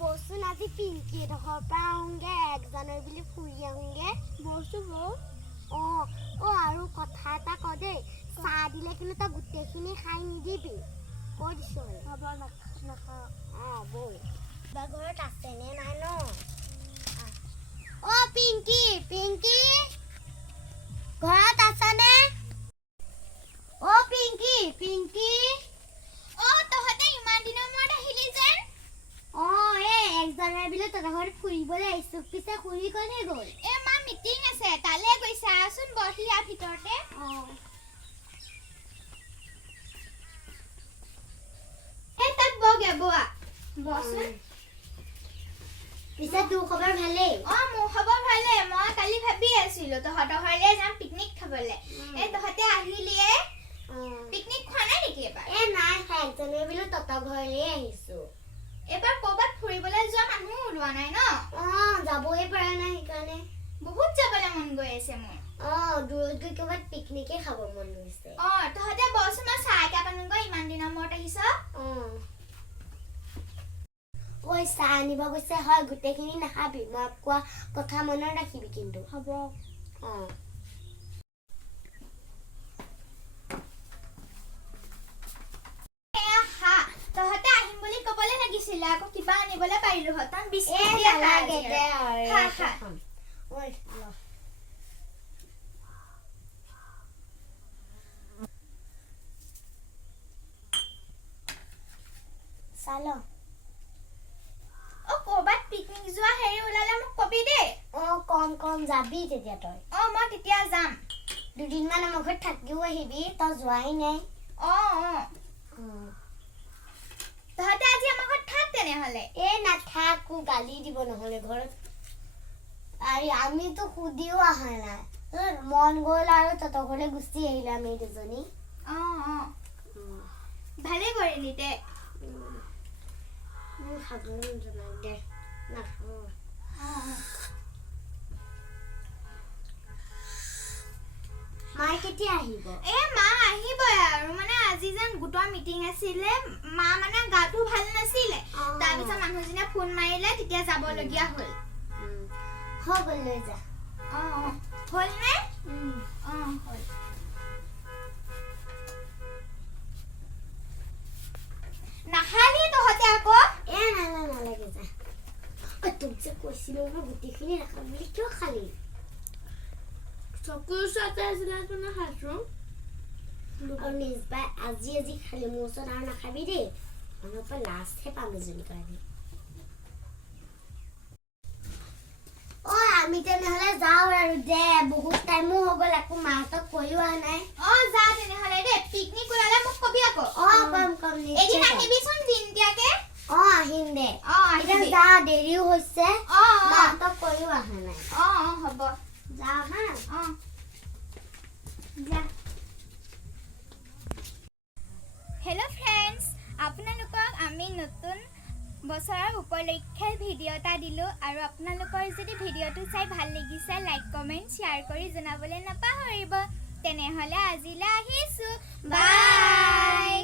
বসুন আজি পিংকি ডহৰ পৰা আহোঁগে 1 জানুৱাৰী বুলি ফুৰি আহোঁগে বসু আৰু কথা এটা ক দেই চাহ দিলে কিন্তু তই গোটেইখিনি খাই নিদিবি কৈ দিছোঁ হ'ব নাখাওঁ বৌ বা ঘৰত আছেনে নাই ন পিংকি ঘৰত আছানে পিংকি তহঁতে ইমান দিনৰ মূৰত আহিলি যেন 1 জানুৱাৰী বুলি তহঁতৰ ঘৰত ফুৰিবলৈ আহিছোঁ পিছে খুৰী ক'লে গ'ল মা মিটিং আছে তালৈ গৈছে আচোন বহি ইয়াৰ ভিতৰতে তাত বোৱা বচোন পিছে তোৰ খবৰ ভালেই মোৰ খবৰ ভালেই মই কালি ভাবি আছিলোঁ তহঁতৰ ঘৰলৈ যাম পিকনিক খাবলৈ তহঁতে আহিলিয়ে পিকনিক খোৱা নাই নেকি এবাৰ নাই 1 জানুৱাৰী বুলি তহঁতৰ ঘৰলৈ আহিছোঁ এবাৰ ক'ৰবাত ফুৰিবলৈ যোৱা মানুহ ওলোৱা নাই ন যাবই পৰা নাই সেইকাৰণে বহুত যাবলৈ মন গৈ আছে মোৰ দূৰত গৈ ক'ৰবাত পিকনিকে খাব মন গৈছে তহঁতে বচোন মই চাহ একাপ আনোগৈ ইমান দিনৰ মূৰত আহিছ চাহ আনিব গৈছে হয় গোটেইখিনি নাখাবি মই কোৱা কথা মনত ৰাখিবি কিন্তু হ'ব তহঁতে আহিম বুলি ক'বলৈ লাগিছিলে আকৌ কিবা আনিবলৈ পাৰিলোহেঁতেন বিস্কুট চালো ক'ৰবাত পিকনিক যোৱা হেৰি ওলালে মোক কবি দেই কম যাবি তেতিয়া তই মই তেতিয়া যাম দুদিনমান আমাৰ ঘৰত থাকিও আহিবি তই যোৱাই নাই তহঁতে আজি আমাৰ ঘৰত থাক তেনেহ'লে নাথাকো গালি দিব নহ'লে ঘৰত আমিতো সুধিও অহা নাই মন গ'ল আৰু তহঁতৰ ঘৰলৈ গুচি আহিলো আমি দুজনী ভালে কৰিলি দে খাবলৈ জনাই দে নাখাওঁ মায়ে কেতিয়া আহিব মা আহিবই আৰু মানে আজি যেন গোটৰ মিটিং আছিলে মা মানে গাটো ভাল নাছিলে তাৰপিছত মানুহজনে ফোন মাৰিলে তেতিয়া যাবলগীয়া হ'ল হৈ গ'ল লৈ যা হ'ল নে হ'ল নাখালি তহঁতে আকৌ নালাগে যা তোক যে কৈছিলোঁ মই গোটেইখিনি নাখাম বুলি কিয় খালি চকুৰ ওচৰতে আছিলে খাইছোঁ আৰু নিজবাই আজি খালি মোৰ ওচৰত আৰু নাখাবি দেই মানুহৰ পৰা লাষ্টহে পাম এজনী কাৰণে আমি তেনেহ'লে যাওঁ আৰু দে বহুত টাইমো হৈ গ'ল আকৌ মাহঁতক কৈও অহা নাই যা তেনেহ'লে দে পিকনিক ওলালে মোক কবি আকৌ কম এদিন আহিবিচোন দিনতীয়াকে আহিম দে এতিয়া যা দেৰিও হৈছে মাহঁতক কৈও অহা নাই হ'ব যা হা হেল্ল' ফ্ৰেণ্ডছ আপোনালোকক আমি নতুন বছৰৰ উপলক্ষে ভিডিঅ' এটা দিলোঁ আৰু আপোনালোকৰ যদি ভিডিঅ'টো চাই ভাল লাগিছে লাইক কমেণ্ট শ্বেয়াৰ কৰি জনাবলৈ নাপাহৰিব তেনেহ'লে আজিলৈ আহিছোঁ বাই